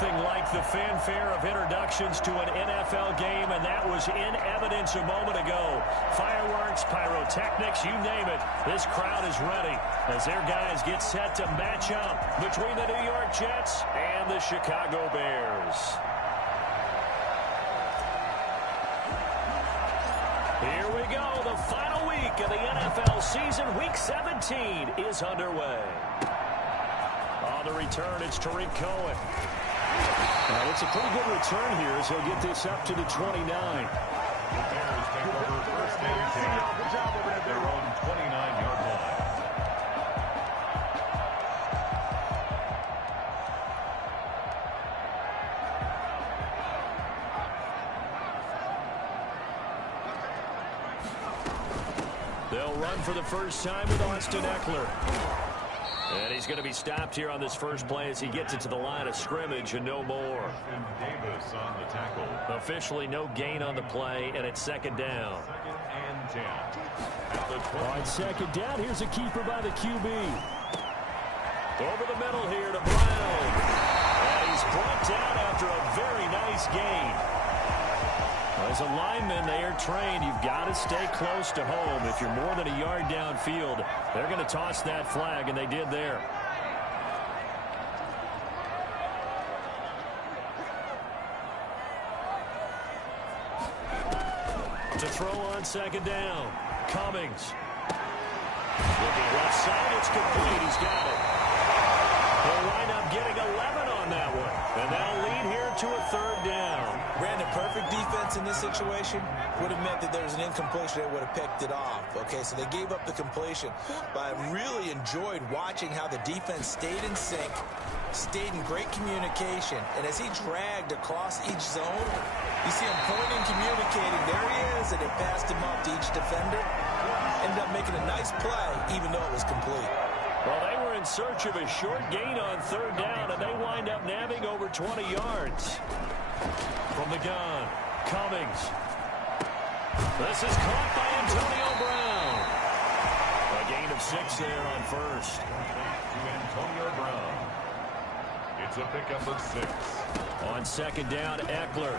nothing like the fanfare of introductions to an NFL game, and that was in evidence a moment ago. Fireworks, pyrotechnics, you name it. This crowd is ready as their guys get set to match up between the New York Jets and the Chicago Bears. Here we go. The final week of the NFL season. Week 17 is underway. On the return, it's Tariq Cohen. It's a pretty good return here as he'll get this up to the 29. The Bears take over first and 10 at their own 29-yard line. They'll run for the first time with Austin Ekeler. And he's going to be stopped here on this first play as he gets it to the line of scrimmage and no more. Davis on the tackle. Officially no gain on the play, and it's second down. Second and 10. At the On second down, here's a keeper by the QB. Over the middle here to Brown. And he's brought down after a very nice gain. As a lineman, they are trained. You've got to stay close to home. If you're more than a yard downfield, they're going to toss that flag, and they did there. To throw on second down, Cummings. Looking left side, it's complete. He's got it. He'll wind up getting 11 on that one. And they'll lead here to a third down. Ran a perfect defense in this situation. Would have meant that there was an incompletion. They would have picked it off. Okay, so they gave up the completion. But I really enjoyed watching how the defense stayed in sync, stayed in great communication. And as he dragged across each zone, you see him pointing, communicating. There he is, and it passed him off to each defender. Ended up making a nice play, even though it was complete. Well, they were in search of a short gain on third down, and they wind up nabbing over 20 yards. From the gun, Cummings. This is caught by Antonio Brown. A gain of 6 there on first. to Antonio Brown. It's a pickup of 6. On second down, Ekeler.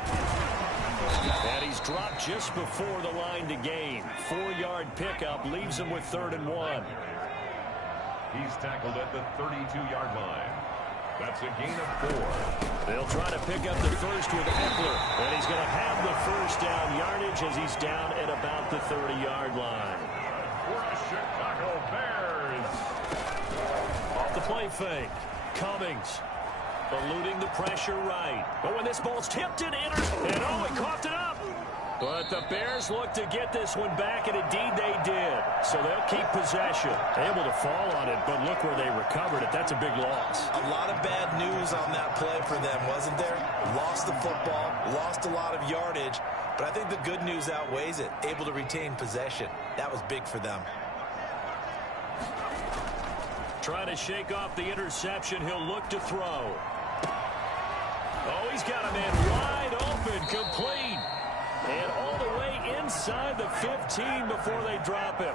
And he's dropped just before the line to gain. 4-yard pickup leaves him with 3rd and 1. He's tackled at the 32-yard line. That's a gain of 4. They'll try to pick up the first with Ekeler. And he's going to have the first down yardage as he's down at about the 30-yard line. For the Chicago Bears. Off the play fake. Cummings eluding the pressure right. But when this ball's tipped and enters, and oh, he coughed it up. But the Bears look to get this one back, and indeed they did. So they'll keep possession. Able to fall on it, but look where they recovered it. That's a big loss. A lot of bad news on that play for them, wasn't there? Lost the football, lost a lot of yardage, but I think the good news outweighs it. Able to retain possession. That was big for them. Trying to shake off the interception. He'll look to throw. Oh, he's got a man wide open, complete. And all the way inside the 15 before they drop him.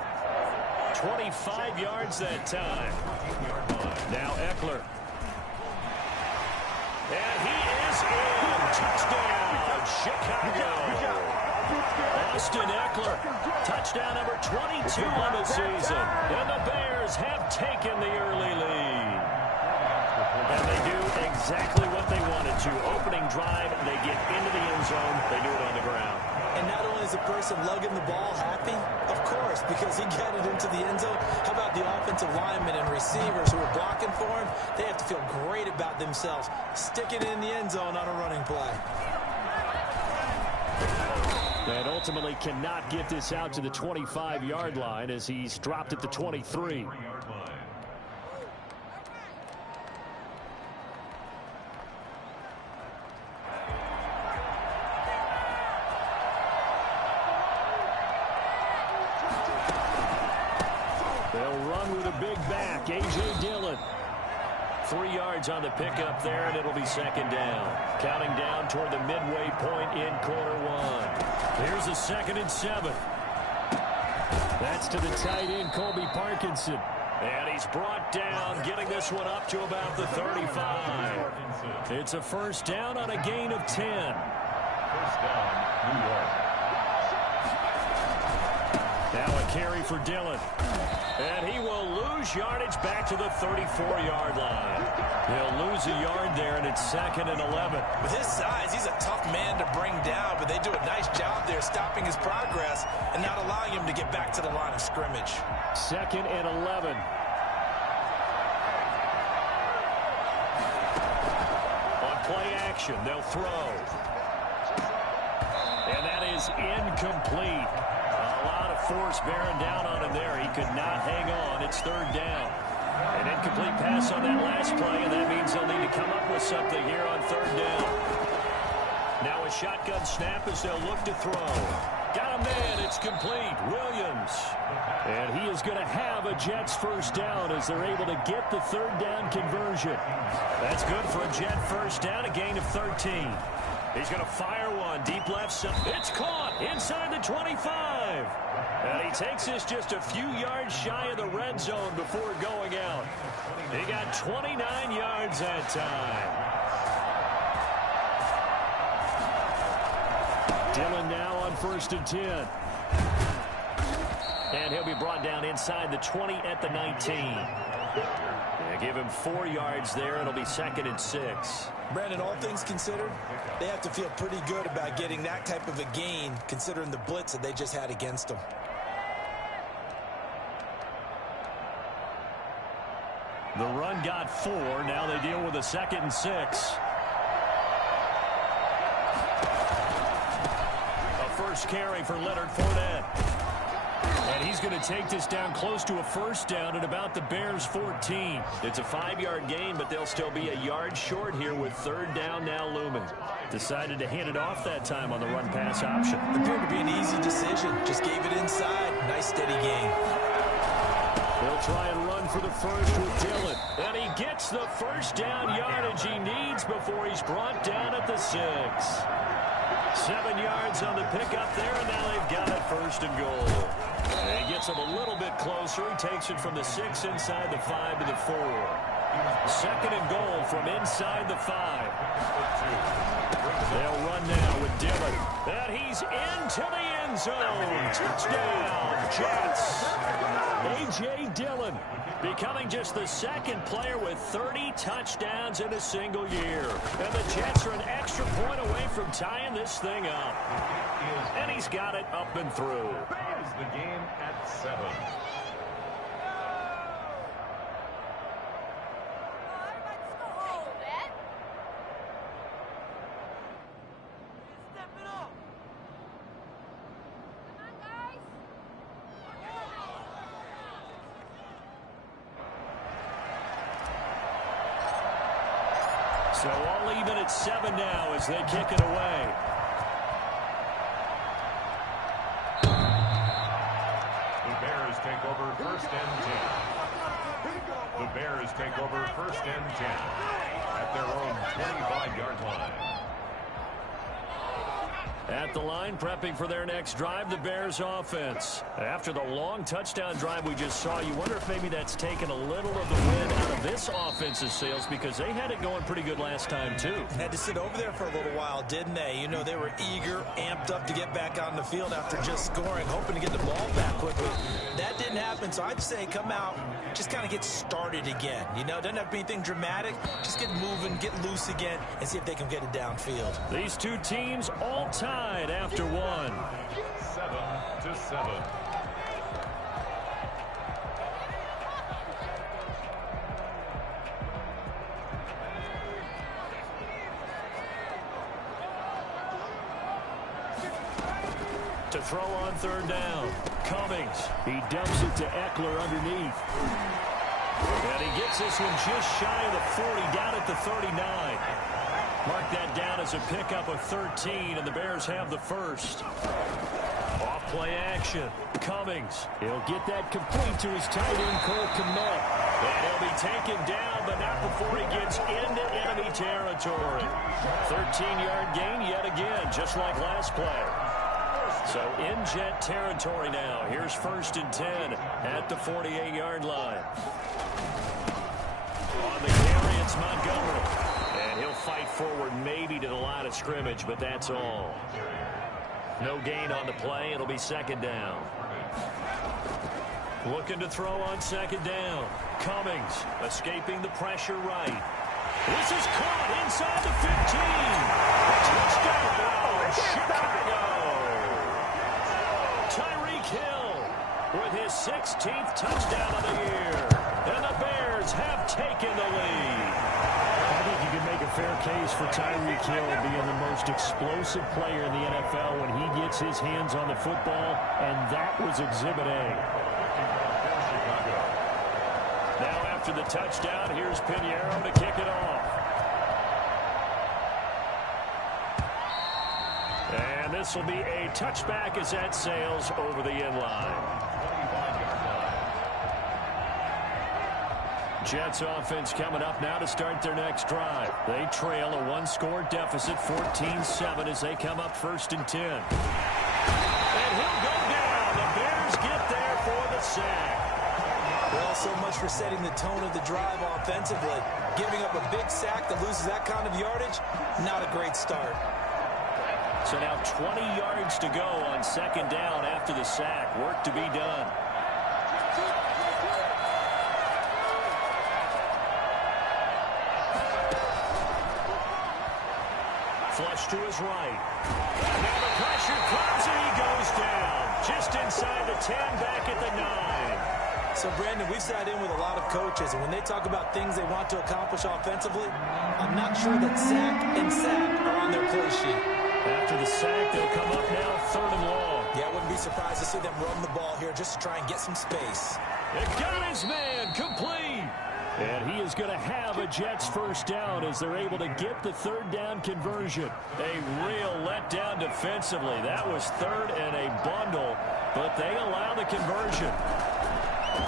25 yards that time. Now Ekeler. And he is in. Touchdown, Chicago. Austin Ekeler. Touchdown number 22 on the season. And the Bears have taken the early lead. And they do exactly what they wanted to. Opening drive, they get into the end zone. They do it on the ground. And not only is the person lugging the ball happy, of course, because he got it into the end zone. How about the offensive linemen and receivers who are blocking for him? They have to feel great about themselves, sticking it in the end zone on a running play. And ultimately cannot get this out to the 25-yard line as he's dropped at the 23. A.J. Dillon. 3 yards on the pickup there, and it'll be second down. Counting down toward the midway point in quarter 1. Here's a 2nd and 7. That's to the tight end, Colby Parkinson. And he's brought down, getting this one up to about the 35. It's a first down on a gain of 10. First down, New York. Now a carry for Dillon. And he will lose yardage back to the 34-yard line. He'll lose a yard there, and it's 2nd and 11. With his size, he's a tough man to bring down, but they do a nice job there stopping his progress and not allowing him to get back to the line of scrimmage. 2nd and 11. On play action, they'll throw. And that is incomplete. A lot of force bearing down on him there. He could not hang on. It's 3rd down. An incomplete pass on that last play, and that means they'll need to come up with something here on 3rd down. Now a shotgun snap as they'll look to throw. Got him man, it's complete. Williams. And he is going to have a Jets first down as they're able to get the 3rd down conversion. That's good for a Jet first down, a gain of 13. He's going to fire one deep left side. It's caught inside the 25. And he takes this just a few yards shy of the red zone before going out. He got 29 yards that time. Dillon now on 1st and 10. And he'll be brought down inside the 20 at the 19. Yeah, give him 4 yards there. It'll be 2nd and 6. Brandon, all things considered, they have to feel pretty good about getting that type of a gain considering the blitz that they just had against them. The run got 4. Now they deal with a 2nd and 6. A first carry for Leonard Fournette. And he's going to take this down close to a first down at about the Bears' 14. It's a 5-yard gain, but they'll still be a yard short here with 3rd down now looming. Decided to hand it off that time on the run-pass option. Appeared to be an easy decision. Just gave it inside. Nice steady gain. They'll try and run for the first with Dillon. And he gets the first down yardage he needs before he's brought down at the 6. 7 yards on the pickup there, and now they've got it 1st and goal. And he gets him a little bit closer. He takes it from the 6 inside the 5 to the 4. 2nd and goal from inside the 5. They'll run now with Dillon. And he's into the end zone. Touchdown, Jets. A.J. Dillon becoming just the 2nd player with 30 touchdowns in a single year. And the Jets are an extra point away from tying this thing up. And he's got it up and through. Is the game at 7. So all even at 7 now as they kick it away. The Bears take over 1st and 10. The Bears take over 1st and 10 at their own 25-yard line. At the line, prepping for their next drive, the Bears offense. After the long touchdown drive we just saw, you wonder if maybe that's taken a little of the wind out of this offense's sails because they had it going pretty good last time, too. Had to sit over there for a little while, didn't they? You know, they were eager, amped up to get back on the field after just scoring, hoping to get the ball back quickly. That didn't happen, so I'd say come out, just kind of get started again. You know, doesn't have to be anything dramatic. Just get moving, get loose again, and see if they can get it downfield. These two teams all tied after 1. 7-7. To throw on 3rd down. Cummings. He dumps it to Eckler underneath. And he gets this one just shy of the 40, down at the 39. Mark that down as a pickup of 13, and the Bears have the first. Off play action. Cummings. He'll get that complete to his tight end, Cole Kmet. And he'll be taken down, but not before he gets into enemy territory. 13-yard gain yet again, just like last play. So in Jet territory now. Here's 1st and 10 at the 48-yard line. On the carry, it's Montgomery. And he'll fight forward maybe to the line of scrimmage, but that's all. No gain on the play. It'll be 2nd down. Looking to throw on 2nd down. Cummings escaping the pressure right. This is caught inside the 15. Touchdown, Chicago. Tyreek Hill with his 16th touchdown of the year. And the Bears have taken the lead. I think you can make a fair case for Tyreek Hill being the most explosive player in the NFL when he gets his hands on the football, and that was Exhibit A. Now after the touchdown, here's Pinheiro to kick it off. And this will be a touchback as that sails over the end line. Jets offense coming up now to start their next drive. They trail a 1-score deficit, 14-7, as they come up 1st and 10. And he'll go down. The Bears get there for the sack. Well, so much for setting the tone of the drive offensively. Giving up a big sack that loses that kind of yardage, not a great start. So now 20 yards to go on 2nd down after the sack. Work to be done. Flush to his right. Now the pressure comes and he goes down. Just inside the 10, back at the 9. So, Brandon, we've sat in with a lot of coaches, and when they talk about things they want to accomplish offensively, I'm not sure that sack and sack are on their play sheet. After the sack, they'll come up now 3rd and long. Yeah, I wouldn't be surprised to see them run the ball here just to try and get some space. It got his man complete. And he is going to have a Jets 1st down as they're able to get the 3rd down conversion. A real letdown defensively. That was 3rd and a bundle, but they allow the conversion.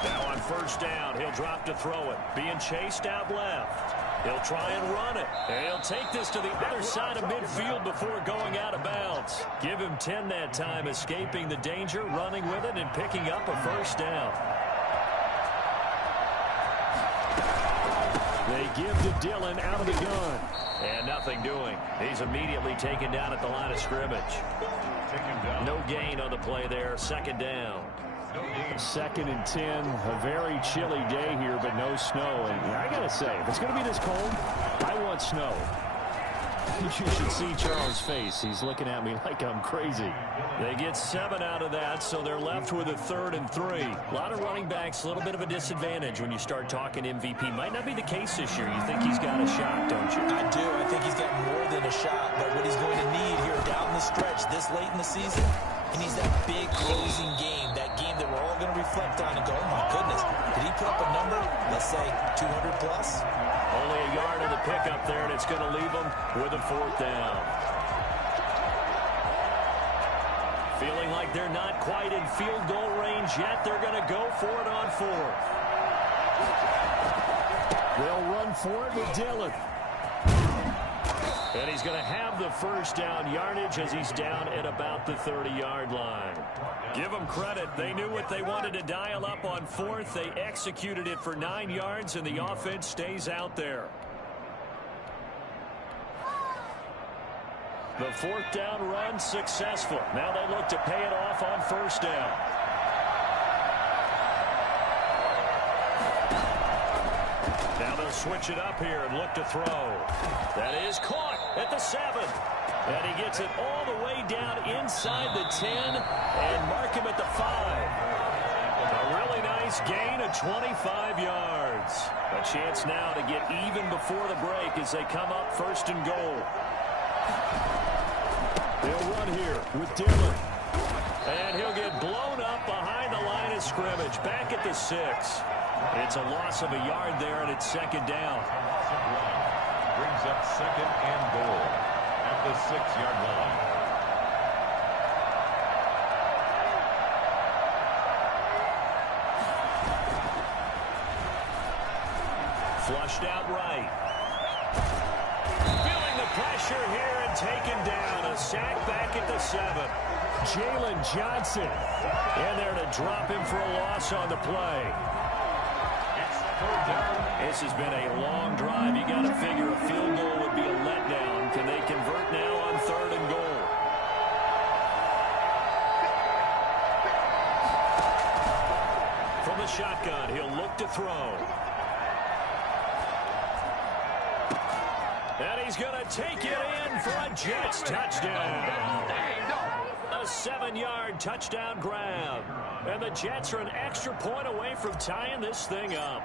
Now on 1st down, he'll drop to throw it. Being chased out left. He'll try and run it. And he'll take this to the other side of midfield before going out of bounds. Give him 10 that time, escaping the danger, running with it, and picking up a 1st down. They give to Dillon out of the gun. And nothing doing. He's immediately taken down at the line of scrimmage. No gain on the play there. 2nd down. 2nd and 10. A very chilly day here, but no snow. And I got to say, if it's going to be this cold, I want snow. You should see Charles' face. He's looking at me like I'm crazy. They get 7 out of that, so they're left with a 3rd and 3. A lot of running backs, a little bit of a disadvantage when you start talking MVP. Might not be the case this year. You think he's got a shot, don't you? I do. I think he's got more than a shot, but what he's going to need here down the stretch this late in the season, he needs that big closing game, that game that we're all going to reflect on and go, oh my goodness, did he put up a number, let's say 200 plus? Only a yard of the pickup there, and it's going to leave them with a 4th down. Feeling like they're not quite in field goal range yet. They're going to go for it on 4th. They'll run for it with Dillon. And he's going to have the 1st down yardage as he's down at about the 30-yard line. Give them credit. They knew what they wanted to dial up on 4th. They executed it for 9 yards, and the offense stays out there. The 4th down run successful. Now they look to pay it off on 1st down. Now they'll switch it up here and look to throw. That is caught at the 7. And he gets it all the way down inside the 10 and mark him at the 5. A really nice gain of 25 yards. A chance now to get even before the break as they come up 1st and goal. They'll run here with Dillon. And he'll get blown up behind the line of scrimmage. Back at the 6. It's a loss of a yard there, and it's 2nd down. Brings up 2nd and goal at the 6-yard line. Flushed out right. Feeling the pressure here and taken down. A sack back at the 7. Jalen Johnson in there to drop him for a loss on the play. This has been a long drive. You got to figure a field goal would be a letdown. Can they convert now on 3rd and goal? From the shotgun, he'll look to throw. And he's going to take it in for a Jets touchdown. A 7-yard touchdown grab. And the Jets are an extra point away from tying this thing up.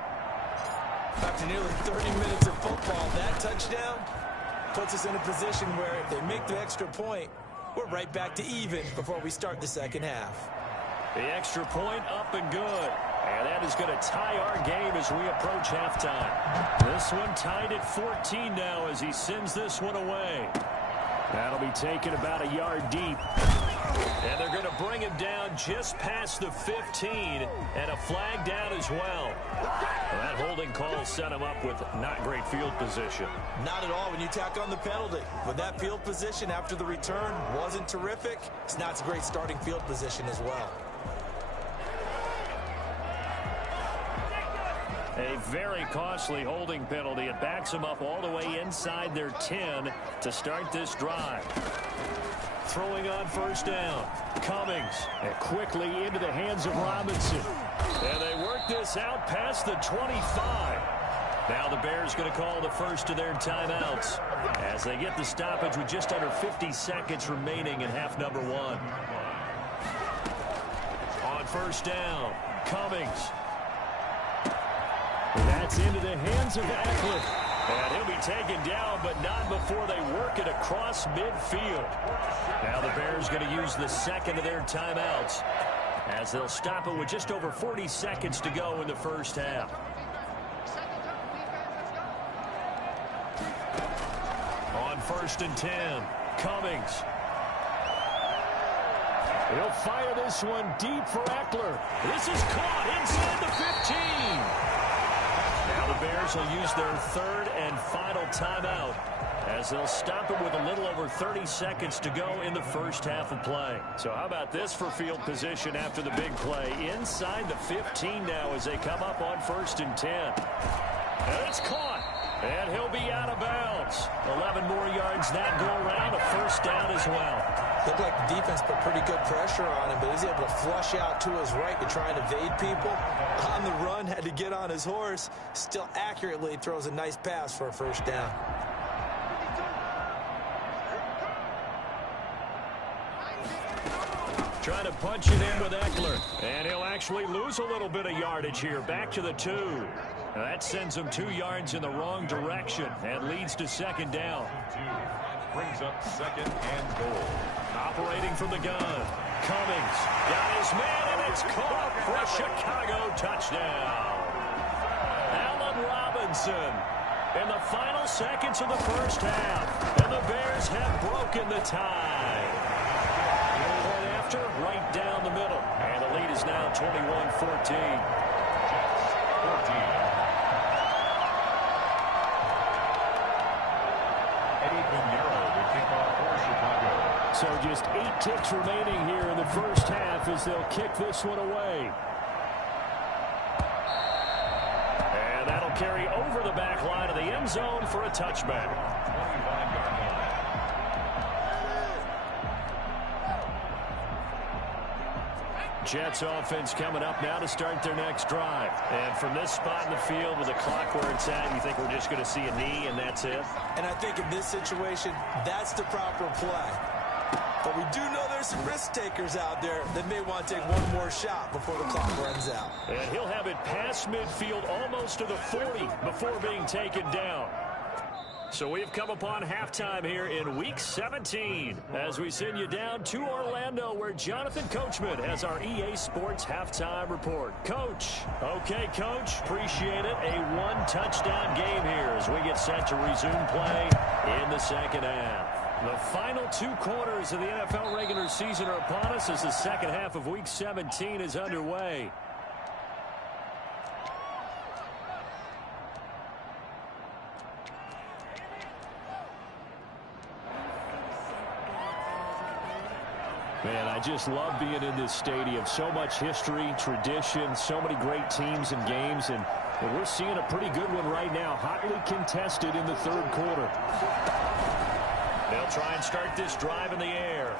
After nearly 30 minutes of football, that touchdown puts us in a position where if they make the extra point, we're right back to even before we start the second half. The extra point up and good. And that is going to tie our game as we approach halftime. This one tied at 14 now as he sends this one away. That'll be taken about a yard deep. And they're going to bring him down just past the 15 and a flag down as well. That holding call set him up with not great field position. Not at all when you tack on the penalty. But that field position after the return wasn't terrific. It's not a great starting field position as well. A very costly holding penalty. It backs them up all the way inside their 10 to start this drive. Throwing on 1st down. Cummings. And quickly into the hands of Robinson. And they work this out past the 25. Now the Bears going to call the first of their timeouts as they get the stoppage with just under 50 seconds remaining in half number 1. On 1st down, Cummings. That's into the hands of Eckler. And he'll be taken down, but not before they work it across midfield. Now the Bears going to use the second of their timeouts as they'll stop it with just over 40 seconds to go in the first half. On 1st and 10, Cummings. He'll fire this one deep for Eckler. This is caught inside the 15. Now the Bears will use their 3rd and final timeout as they'll stop it with a little over 30 seconds to go in the first half of play. So how about this for field position after the big play? Inside the 15 now as they come up on 1st and 10. And it's caught. And he'll be out of bounds. 11 more yards that go around. A 1st down as well. Looked like the defense put pretty good pressure on him, but he's able to flush out to his right to try and evade people. On the run, had to get on his horse. Still accurately throws a nice pass for a 1st down. Trying to punch it in with Eckler. And he'll actually lose a little bit of yardage here. Back to the 2. Now that sends him 2 yards in the wrong direction and leads to 2nd down. Brings up 2nd and goal. Operating from the gun. Cummings got his man, and it's caught for a Chicago touchdown. Allen Robinson in the final seconds of the first half. And the Bears have broken the tie. And after, right down the middle. And the lead is now 21-14. Jets 14. So just 8 ticks remaining here in the first half as they'll kick this one away. And that'll carry over the back line of the end zone for a touchback. 25-yard line. Jets offense coming up now to start their next drive. And from this spot in the field with the clock where it's at, you think we're just going to see a knee and that's it? And I think in this situation, that's the proper play. But we do know there's some risk takers out there that may want to take one more shot before the clock runs out. And he'll have it past midfield almost to the 40 before being taken down. So we've come upon halftime here in Week 17 as we send you down to Orlando where Jonathan Coachman has our EA Sports Halftime Report. Coach. Okay, Coach. Appreciate it. A 1-touchdown game here as we get set to resume play in the second half. The final 2 quarters of the NFL regular season are upon us as the second half of Week 17 is underway. Man, I just love being in this stadium. So much history, tradition, so many great teams and games, and we're seeing a pretty good one right now, hotly contested in the third quarter. They'll try and start this drive in the air.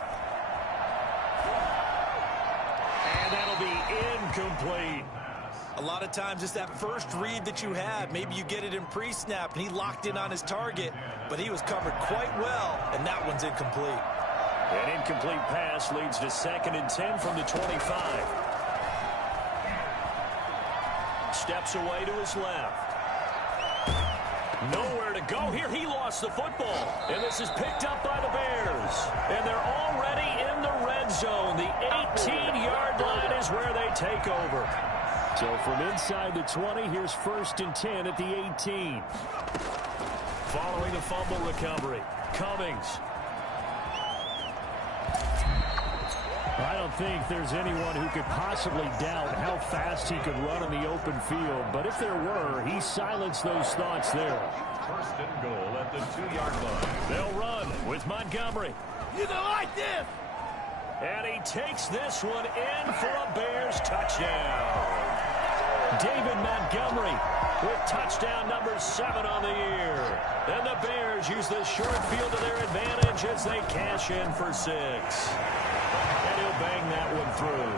And that'll be incomplete. A lot of times it's that first read that you have. Maybe you get it in pre-snap, and he locked in on his target, but he was covered quite well, and that one's incomplete. An incomplete pass leads to 2nd and 10 from the 25. Steps away to his left. Nowhere to go here. He lost the football. And this is picked up by the Bears. And they're already in the red zone. The 18-yard line is where they take over. So from inside the 20, here's 1st and 10 at the 18. Following the fumble recovery, Cummings. I don't think there's anyone who could possibly doubt how fast he could run in the open field. But if there were, he silenced those thoughts there. 1st and goal at the 2-yard line. They'll run with Montgomery. You don't like this! And he takes this one in for a Bears touchdown. David Montgomery with touchdown number 7 on the year. And the Bears use the short field to their advantage as they cash in for 6. And he'll bang that one through.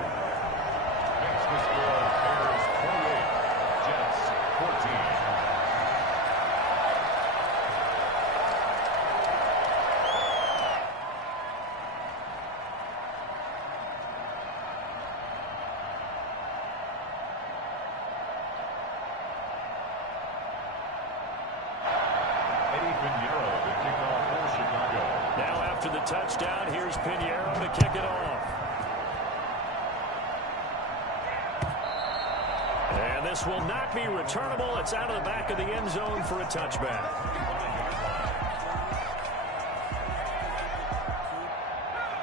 Makes the score Bears 28, Jets 14. Touchdown. Here's Pinheiro to kick it off. And this will not be returnable. It's out of the back of the end zone for a touchback.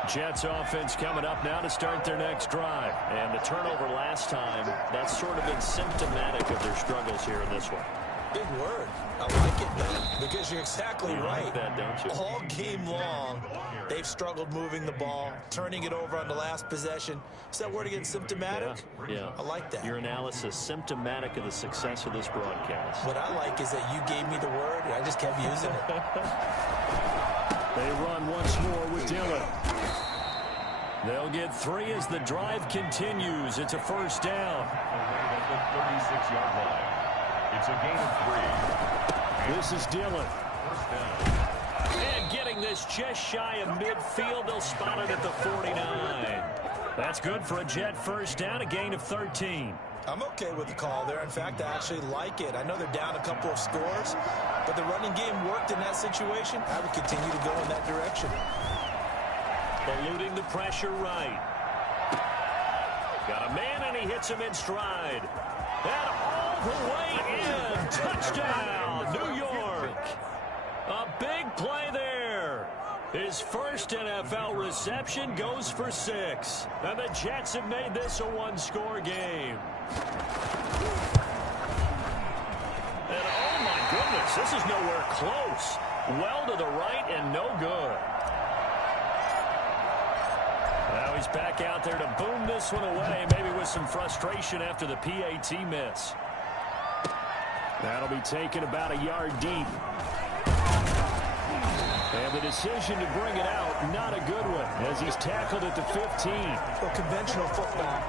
Jets offense coming up now to start their next drive. And the turnover last time, that's sort of been symptomatic of their struggles here in this one. Big word. I like it, though, because you're exactly right. Like that, don't you? All game long, they've struggled moving the ball, turning it over on the last possession. Is that word again, symptomatic? Yeah. I like that. Your analysis, symptomatic of the success of this broadcast. What I like is that you gave me the word, and I just kept using it. They run once more with Dillon. They'll get 3 as the drive continues. It's a 1st down. At the 36-yard line. It's a gain of 3. This is Dillon. 1st down. And getting this just shy of midfield. They'll spot it at the 49. That's good for a Jet 1st down, a gain of 13. I'm okay with the call there. In fact, I actually like it. I know they're down a couple of scores, but the running game worked in that situation. I would continue to go in that direction. Eluding the pressure right. Got a man, and he hits him in stride. And all the way in. Touchdown, New York. A big play there. His first NFL reception goes for 6. And the Jets have made this a one-score game. And oh my goodness, this is nowhere close. Well to the right and no good. Now he's back out there to boom this one away, maybe with some frustration after the PAT miss. That'll be taken about a yard deep. And the decision to bring it out, not a good one, as he's tackled at the 15. Well, conventional football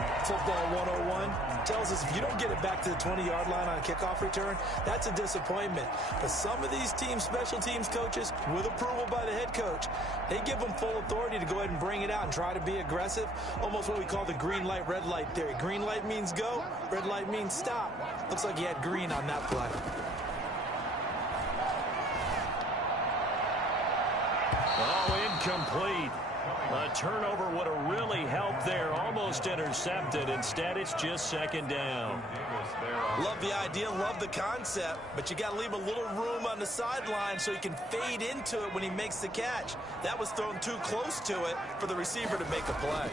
101 tells us if you don't get it back to the 20-yard line on a kickoff return, that's a disappointment. But some of these teams, special teams coaches, with approval by the head coach, they give them full authority to go ahead and bring it out and try to be aggressive, almost what we call the green light, red light theory. Green light means go, red light means stop. Looks like he had green on that play. Oh, incomplete. A turnover would have really helped there. Almost intercepted. Instead, it's just 2nd down. Love the idea, love the concept, but you got to leave a little room on the sideline so he can fade into it when he makes the catch. That was thrown too close to it for the receiver to make a play.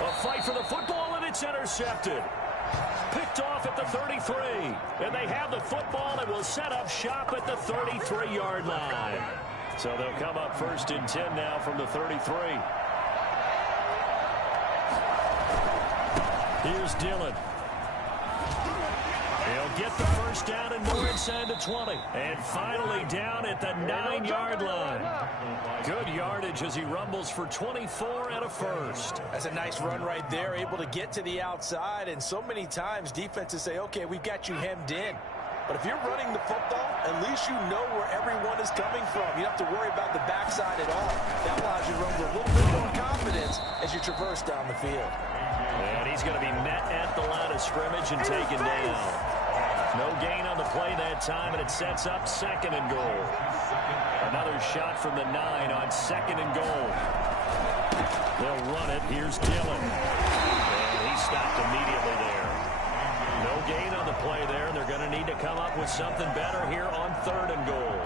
A fight for the football, and it's intercepted. picked off at the 33. And they have the football and will set up shop at the 33-yard line. So they'll come up 1st and 10 now from the 33. Here's Dillon. He'll get the first down and more inside the 20. And finally down at the 9-yard line. Good yardage as he rumbles for 24 and a first. That's a nice run right there, able to get to the outside. And so many times defenses say, okay, we've got you hemmed in. But if you're running the football, at least you know where everyone is coming from. You don't have to worry about the backside at all. That allows you to run with a little bit more confidence as you traverse down the field. And he's going to be met at the line of scrimmage and taken down. No gain on the play that time, and it sets up 2nd and goal. Another shot from the 9 on 2nd and goal. They'll run it. Here's Dillon. And he stopped immediately there. No gain on the play there. They're going to need to come up with something better here on 3rd and goal.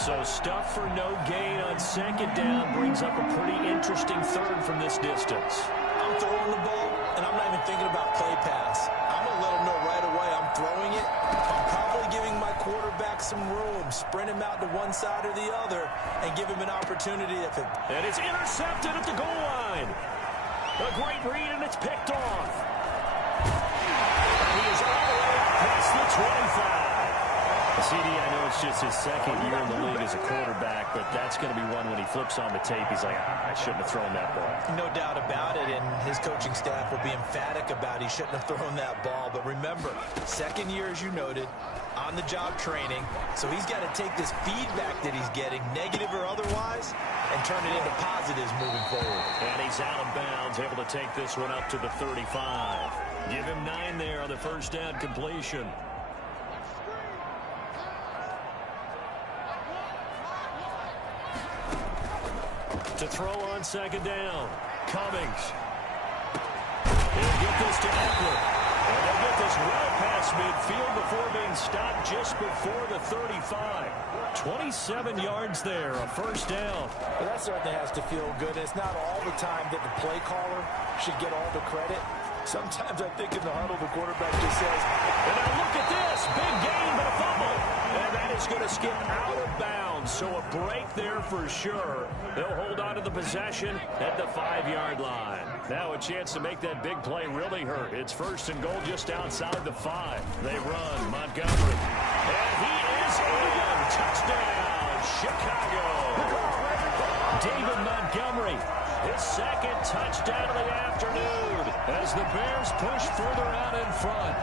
So stuff for no gain on 2nd down brings up a pretty interesting 3rd from this distance. I'm throwing the ball, and I'm not even thinking about play pass. I'm going to let him know right away I'm throwing it. I'm probably giving my quarterback some room, sprint him out to one side or the other, and give him an opportunity. And it's intercepted at the goal line. A great read, and it's picked off. He is all the way up past the 25. CD, I know it's just his 2nd year in the league as a quarterback, but that's going to be one when he flips on the tape. He's like, I shouldn't have thrown that ball. No doubt about it, and his coaching staff will be emphatic about he shouldn't have thrown that ball. But remember, 2nd year, as you noted, on-the-job training, so he's got to take this feedback that he's getting, negative or otherwise, and turn it into positives moving forward. And he's out of bounds, able to take this one up to the 35. Give him 9 there on the first down completion. To throw on 2nd down. Cummings. He'll get this to Eckler. And they'll get this well past midfield before being stopped just before the 35. 27 yards there, a first down. Well, that certainly has to feel good. It's not all the time that the play caller should get all the credit. Sometimes I think in the huddle, the quarterback just says, and now look at this. Big gain, but a fumble. And that is going to skip out of bounds. So a break there for sure. They'll hold on to the possession at the 5-yard line. Now a chance to make that big play really hurt. It's 1st and goal just outside the 5. They run. Montgomery. And he is in. Touchdown, Chicago. David Montgomery. His 2nd touchdown of the afternoon as the Bears push further out in front.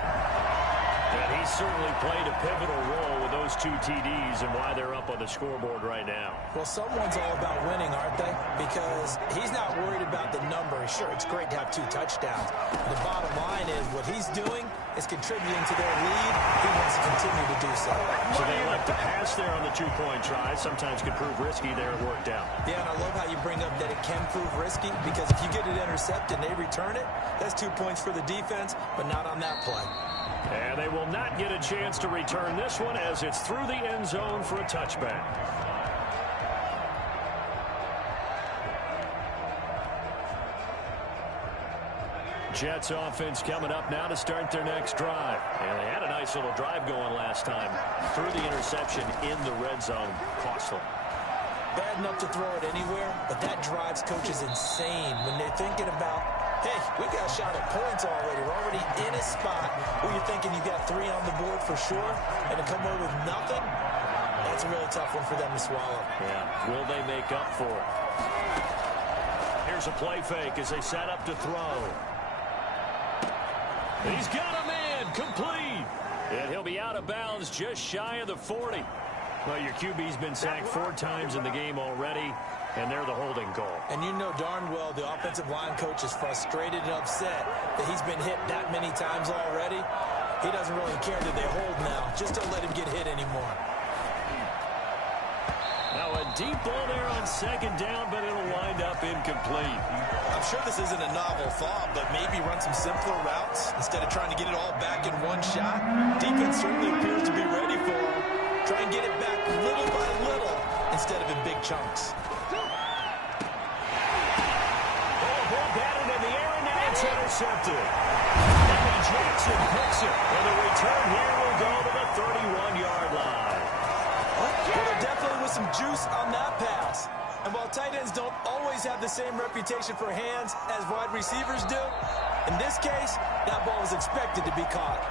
And he certainly played a pivotal role with those 2 TDs and why they're up on the scoreboard right now. Well, someone's all about winning, aren't they? Because he's not worried about the number. Sure, it's great to have 2 touchdowns. The bottom line is what he's doing is contributing to their lead. He wants to continue to do so. So they like to pass there on the 2-point try. Sometimes could prove risky there. It worked out. Yeah, and I love how you bring up that it can prove risky because if you get it intercepted and they return it, that's 2 points for the defense, but not on that play. And they will not get a chance to return this one as it's through the end zone for a touchback. Jets offense coming up now to start their next drive. And they had a nice little drive going last time. Through the interception in the red zone. Costly. Bad enough to throw it anywhere, but that drives coaches insane when they're thinking about, hey, we've got a shot at points already. We're already in a spot where you're thinking you got 3 on the board for sure, and to come away with nothing, that's a really tough one for them to swallow. Yeah, will they make up for it? Here's a play fake as they set up to throw. He's got a man, complete. And he'll be out of bounds just shy of the 40. Well, your QB's been sacked 4 times in the game already, and they're the holding call. And you know darn well the offensive line coach is frustrated and upset that he's been hit that many times already. He doesn't really care that they hold now. Just don't let him get hit anymore. Now a deep ball there on 2nd down, but it'll wind up incomplete. I'm sure this isn't a novel thought, but maybe run some simpler routes instead of trying to get it all back in one shot. Defense certainly appears to be ready for him. Try and get it back little by little instead of in big chunks. Ball batted in the air, and now it's intercepted. And he drops Robinson picks it. And the return here will go to the 31-yard line. Well, there definitely was some juice on that pass. And while tight ends don't always have the same reputation for hands as wide receivers do, in this case, that ball was expected to be caught.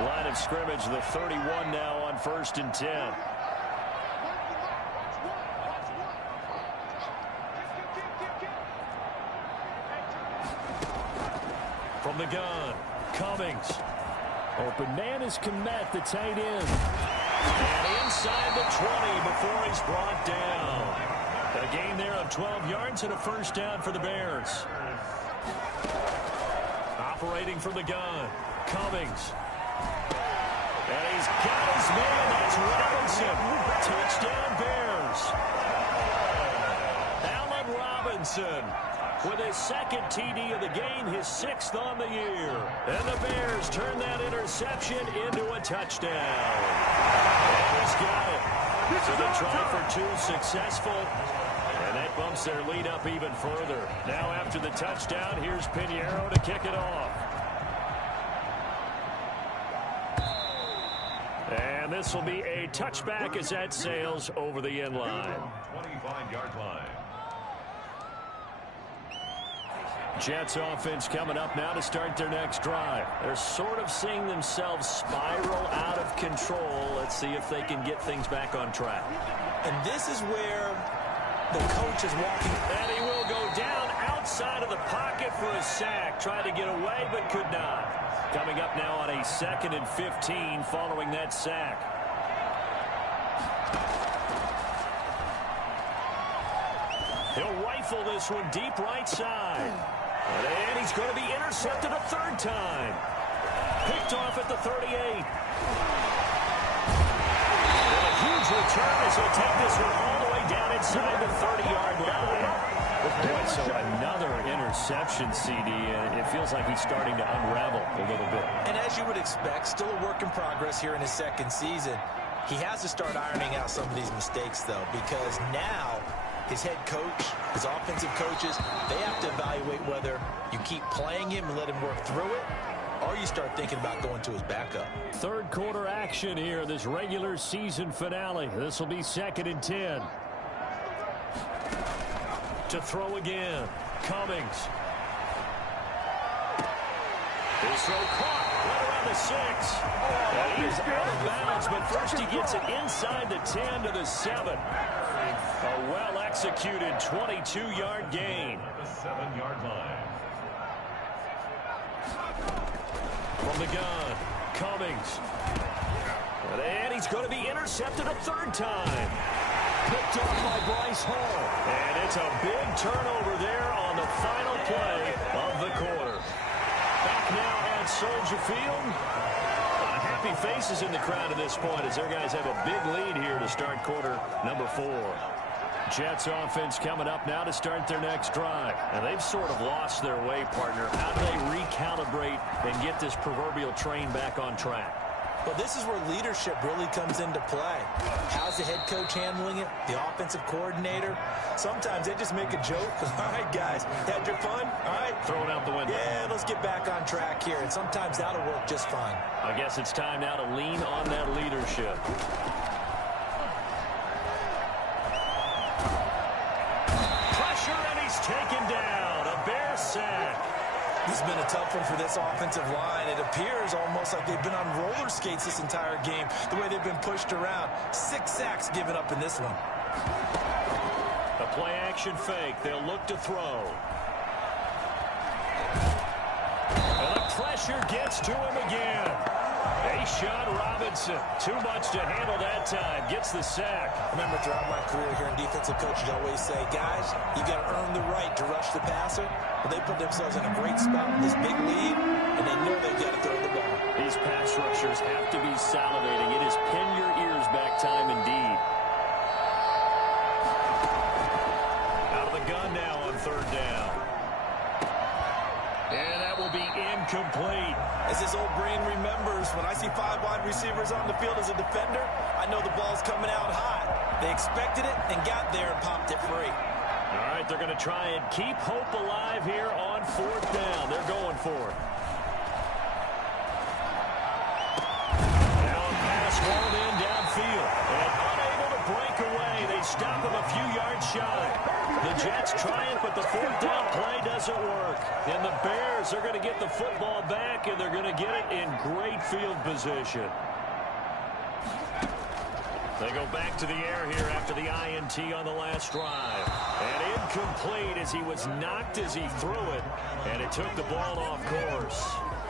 Line of scrimmage, the 31 now on 1st and 10. From the gun, Cummings. Open man is Kmet, the tight end. And inside the 20 before he's brought down. A gain there of 12 yards and a first down for the Bears. Operating from the gun, Cummings. And he's got his man. That's Robinson. Touchdown, Bears. Allen Robinson with his second TD of the game, his 6th on the year. And the Bears turn that interception into a touchdown. And he's got it. So the try for 2 successful. And that bumps their lead up even further. Now after the touchdown, here's Pinheiro to kick it off. And this will be a touchback as that sails over the end line. 25-yard line. Jets offense coming up now to start their next drive. They're sort of seeing themselves spiral out of control. Let's see if they can get things back on track. And this is where the coach is walking. And he will go down outside of the pocket for a sack. Tried to get away but could not. Coming up now on a 2nd and 15 following that sack. He'll rifle this one deep right side. And he's going to be intercepted a 3rd time. Picked off at the 38. And a huge return as he'll take this one all the way down inside the 30-yard line. Boy, so another interception, CD, and it feels like he's starting to unravel a little bit. And as you would expect, still a work in progress here in his 2nd season. He has to start ironing out some of these mistakes, though, because now his head coach, his offensive coaches, they have to evaluate whether you keep playing him and let him work through it, or you start thinking about going to his backup. 3rd quarter action here, this regular season finale. This will be 2nd and 10. To throw again, Cummings. His throw caught right around the 6. And he is out of bounds, but first he gets it inside the 10 to the 7. A well-executed 22-yard gain. The 7-yard line. From the gun, Cummings. And he's going to be intercepted a 3rd time. Picked up by Bryce Hall. And it's a big turnover there on the final play of the quarter. Back now at Soldier Field. Happy faces in the crowd at this point as their guys have a big lead here to start quarter number 4. Jets offense coming up now to start their next drive. And they've sort of lost their way, partner. How do they recalibrate and get this proverbial train back on track? Well, this is where leadership really comes into play. How's the head coach handling it? The offensive coordinator? Sometimes they just make a joke. All right, guys, had your fun? All right. Throw it out the window. Yeah, let's get back on track here. And sometimes that'll work just fine. I guess it's time now to lean on that leadership. Pressure, and he's taken down. A Bear sack. This has been a tough one for this offensive line. It appears almost like they've been on roller skates this entire game, the way they've been pushed around. 6 sacks given up in this one. A play-action fake. They'll look to throw. And the pressure gets to him again. A-Shot Robinson. Too much to handle that time. Gets the sack. Remember, throughout my career here in defensive coaching, I always say, guys, you got to earn the right to rush the passer. But they put themselves in a great spot with this big lead, and they know they've got to throw the ball. These pass rushers have to be salivating. It is pin your ears back time indeed. Out of the gun now on 3rd down. And that will be incomplete. As this old brain remembers, when I see 5 wide receivers on the field as a defender, I know the ball's coming out hot. They expected it and got there and popped it free. All right, they're going to try and keep hope alive here on 4th down. They're going for it. Now a pass rolled in downfield. And unable to break away. They stop him a few yards shy. The Jets try it, but the 4th down play doesn't work. And the Bears are going to get the football back, and they're going to get it in great field position. They go back to the air here after the INT on the last drive. And incomplete as he was knocked as he threw it. And it took the ball off course.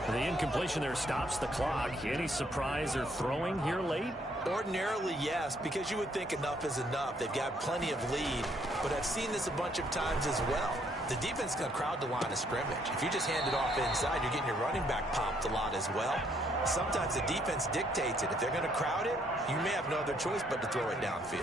The incompletion there stops the clock. Any surprise or throwing here late? Ordinarily, yes, because you would think enough is enough. They've got plenty of lead, but I've seen this a bunch of times as well. The defense is going to crowd the line of scrimmage. If you just hand it off inside, you're getting your running back popped a lot as well. Sometimes the defense dictates it. If they're going to crowd it, you may have no other choice but to throw it downfield.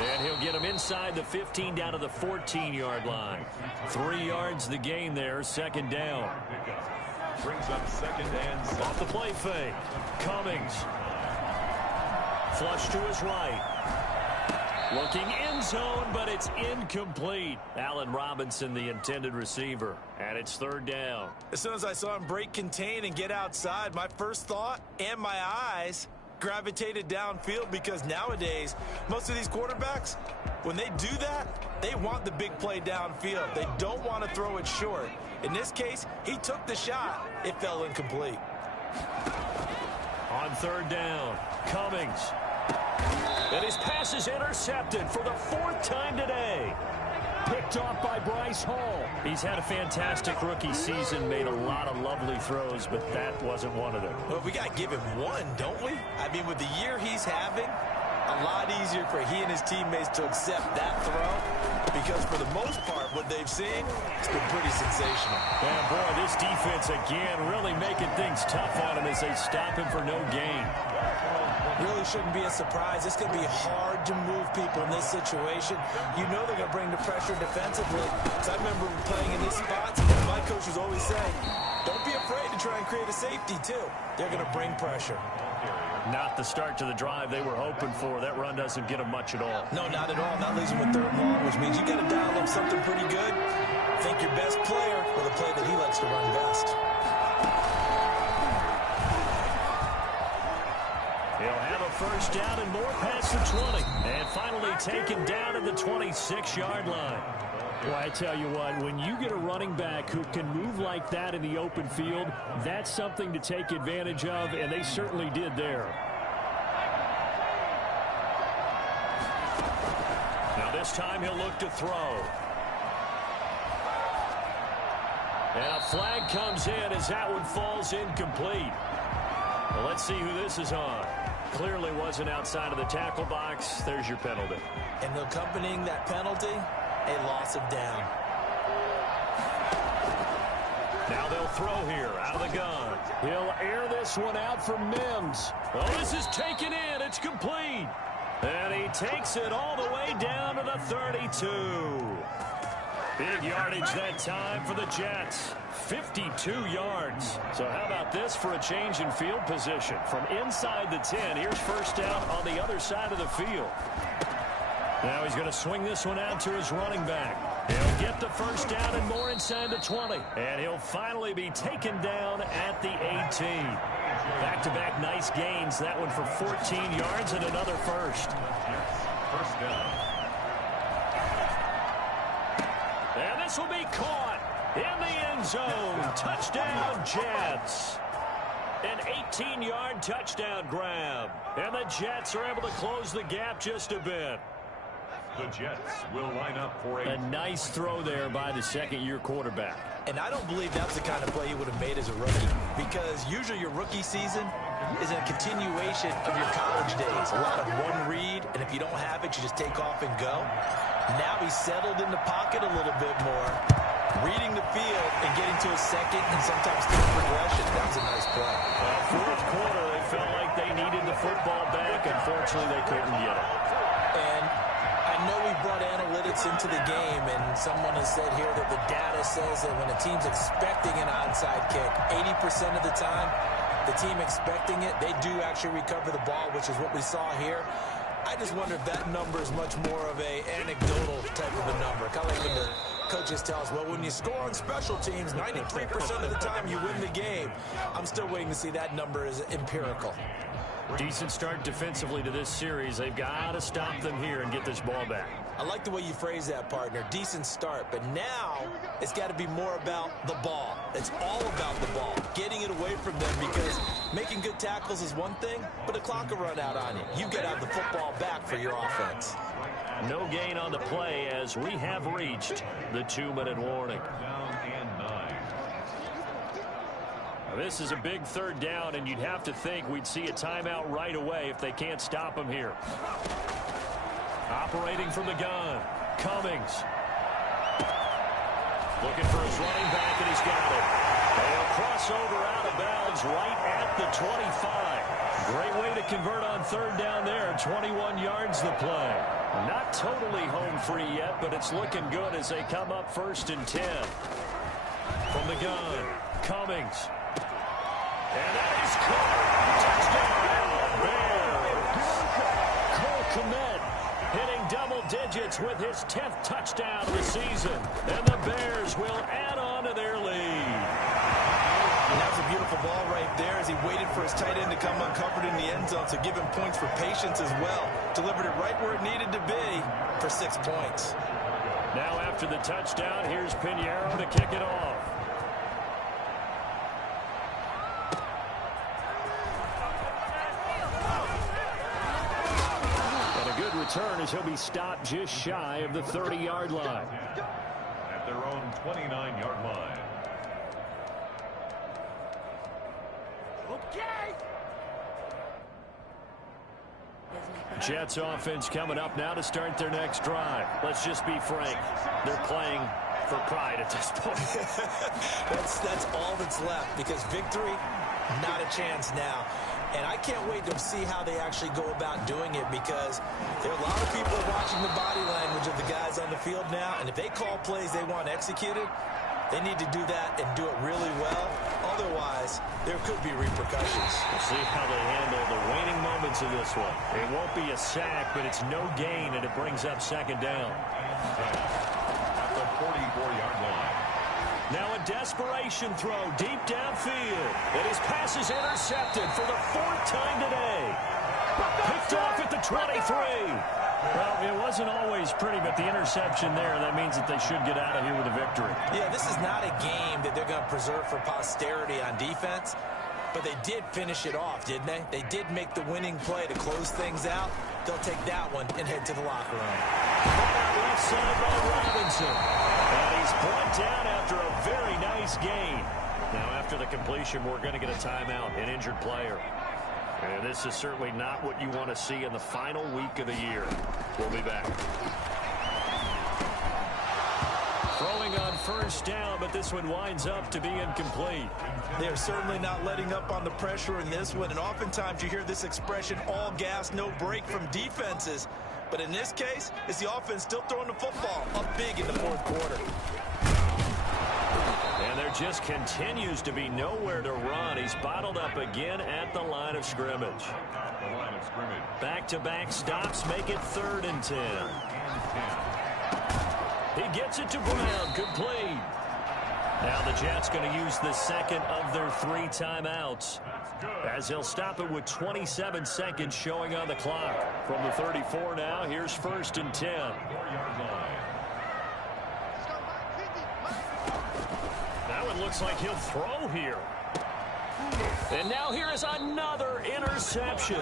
And he'll get him inside the 15 down to the 14-yard line. 3 yards the gain there, 2nd down. Brings up 2nd and 7. Off the play fake. Cummings. Flush to his right. Looking end zone, but it's incomplete. Allen Robinson, the intended receiver. And it's 3rd down. As soon as I saw him break contain and get outside, my first thought and my eyes gravitated downfield, because nowadays, most of these quarterbacks, when they do that, they want the big play downfield. They don't want to throw it short. In this case, he took the shot. It fell incomplete. On 3rd down, Cummings. And his pass is intercepted for the 4th time today. Picked off by Bryce Hall. He's had a fantastic rookie season, made a lot of lovely throws, but that wasn't one of them. Well, we got to give him one, don't we? I mean, with the year he's having, a lot easier for he and his teammates to accept that throw, because for the most part, what they've seen, it's been pretty sensational. And boy, this defense again really making things tough on him as they stop him for no gain. Really shouldn't be a surprise. It's going to be hard to move people in this situation. You know they're going to bring the pressure defensively. So I remember playing in these spots, and my coach was always saying, don't be afraid to try and create a safety, too. They're going to bring pressure. Not the start to the drive they were hoping for. That run doesn't get them much at all. No, not at all. That leaves them with 3rd and long, which means you got to dial up something pretty good. Think your best player with a play that he likes to run best. He'll have a 1st down and more past the 20. And finally taken down at the 26-yard line. Well, I tell you what, when you get a running back who can move like that in the open field, that's something to take advantage of, and they certainly did there. Now this time he'll look to throw. And a flag comes in as that one falls incomplete. Well, let's see who this is on. Clearly wasn't outside of the tackle box. There's your penalty. And accompanying that penalty, a loss of down. Now they'll throw here out of the gun. He'll air this one out for Mims. Oh, this is taken in. It's complete. And he takes it all the way down to the 32. Big yardage that time for the Jets. 52 yards. So how about this for a change in field position? From inside the 10, here's 1st down on the other side of the field. Now he's going to swing this one out to his running back. He'll get the 1st down and more inside the 20. And he'll finally be taken down at the 18. Back-to-back nice gains. That one for 14 yards and another 1st. 1st down. And this will be caught in the end zone. Touchdown, Jets. An 18-yard touchdown grab. And the Jets are able to close the gap just a bit. The Jets will line up for a nice throw there by the 2nd-year quarterback. And I don't believe that's the kind of play he would have made as a rookie, because usually your rookie season is a continuation of your college days. A lot of one read, and if you don't have it, you just take off and go. Now he's settled in the pocket a little bit more, reading the field and getting to a 2nd and sometimes 3rd progression. That was a nice play. Well, 4th quarter, they felt like they needed the football back. Unfortunately, they couldn't get it. And I know we brought analytics into the game, and someone has said here that the data says that when a team's expecting an onside kick, 80% of the time, the team expecting it, they do actually recover the ball, which is what we saw here. I just wonder if that number is much more of a anecdotal type of a number. Kind of like when the coaches tell us, well, when you score on special teams, 93% of the time you win the game. I'm still waiting to see that number is empirical. Decent start defensively to this series. They've got to stop them here and get this ball back. I like the way you phrase that, partner. Decent start. But now it's got to be more about the ball. It's all about the ball. Getting it away from them, because making good tackles is one thing, but the clock will run out on you. You've got to have the football back for your offense. No gain on the play as we have reached the 2-minute warning. Down and 9. Now, this is a big third down, and you'd have to think we'd see a timeout right away if they can't stop him here. Operating from the gun, Cummings. Looking for his running back, and he's got it. They'll cross over out of bounds right at the 25. Great way to convert on third down there. 21 yards the play. Not totally home free yet, but it's looking good as they come up 1st and 10. From the gun, Cummings. And that is caught. Touchdown, Bears. Cole Kmet hitting double digits with his 10th touchdown of the season. And the Bears will add on to their lead. And that was a beautiful ball right there as he waited for his tight end to come uncovered in the end zone, so give him points for patience as well. Delivered it right where it needed to be for 6 points. Now after the touchdown, here's Pinheiro to kick it off. And a good return as he'll be stopped just shy of the 30-yard line. At their own 29-yard line. Jets offense coming up now to start their next drive. Let's just be frank. They're playing for pride at this point. That's all that's left, because victory, not a chance now. And I can't wait to see how they actually go about doing it, because there are a lot of people watching the body language of the guys on the field now. And if they call plays they want executed, they need to do that and do it really well. Otherwise, there could be repercussions. We'll see how they handle the waning moments of this one. It won't be a sack, but it's no gain, and it brings up 2nd down. At the 44-yard line. Now a desperation throw deep downfield. And his pass is intercepted for the 4th time today. Picked off at the 23. Well, it wasn't always pretty, but the interception there, that means that they should get out of here with a victory. Yeah, this is not a game that they're going to preserve for posterity on defense, but they did finish it off, didn't they? They did make the winning play to close things out. They'll take that one and head to the locker room. Left side by Robinson. And he's brought down after a very nice gain. Now, after the completion, we're going to get a timeout, an injured player. And this is certainly not what you want to see in the final week of the year. We'll be back. Throwing on 1st down, but this one winds up to be incomplete. They're certainly not letting up on the pressure in this one. And oftentimes you hear this expression, all gas, no break from defenses. But in this case, it's the offense still throwing the football up big in the 4th quarter. And there just continues to be nowhere to run. He's bottled up again at the line of scrimmage. Back-to-back stops make it 3rd and 10. He gets it to Brown. Complete. Now the Jets going to use the 2nd of their 3 timeouts, as they'll stop it with 27 seconds showing on the clock. From the 34 now, here's 1st and 10. That one looks like he'll throw here. And now here is another interception.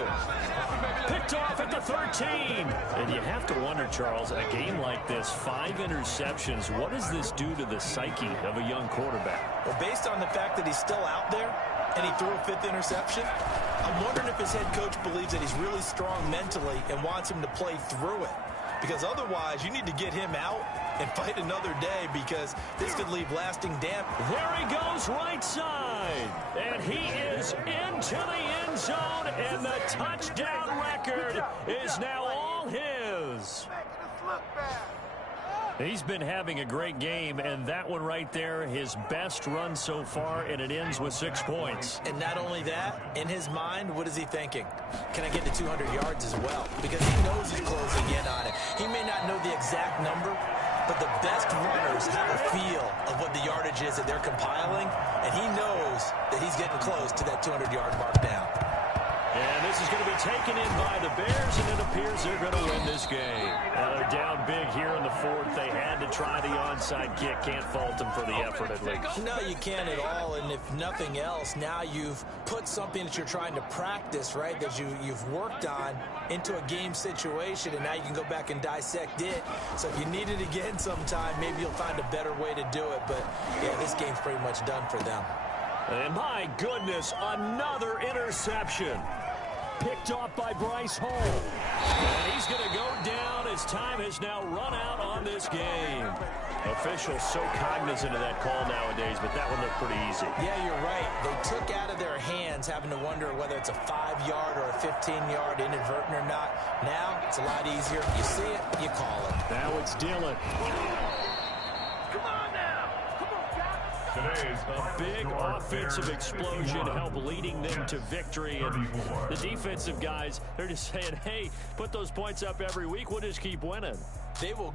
Picked off at the 13. And you have to wonder, Charles, a game like this, 5 interceptions, what does this do to the psyche of a young quarterback? Well, based on the fact that he's still out there and he threw a 5th interception, I'm wondering if his head coach believes that he's really strong mentally and wants him to play through it. Because otherwise, you need to get him out and fight another day, because this could leave lasting damage. There he goes, right side. And he is into the end zone, and the touchdown record is now all his. He's been having a great game, and that one right there, his best run so far, and it ends with 6 points. And not only that, in his mind, what is he thinking? Can I get to 200 yards as well? Because he knows he's closing in on it. He may not know the exact number, but the best runners have a feel of what the yardage is that they're compiling, and he knows that he's getting close to that 200-yard mark now. And this is going to be taken in by the Bears, and it appears they're going to win this game. Now they're down big here in the fourth. They had to try the onside kick. Can't fault them for the effort, at least. No, you can't at all. And if nothing else, now you've put something that you're trying to practice, right, that you've worked on into a game situation, and now you can go back and dissect it. So if you need it again sometime, maybe you'll find a better way to do it. But, yeah, this game's pretty much done for them. And my goodness, another interception. Picked off by Bryce Hall. And he's going to go down as time has now run out on this game. Officials so cognizant of that call nowadays, but that one looked pretty easy. Yeah, you're right. They took out of their hands having to wonder whether it's a 5-yard or a 15-yard inadvertent or not. Now, it's a lot easier. You see it, you call it. Now it's Dillon. A big offensive explosion helped leading them to victory. And the defensive guys, they're just saying, hey, put those points up every week. We'll just keep winning. They will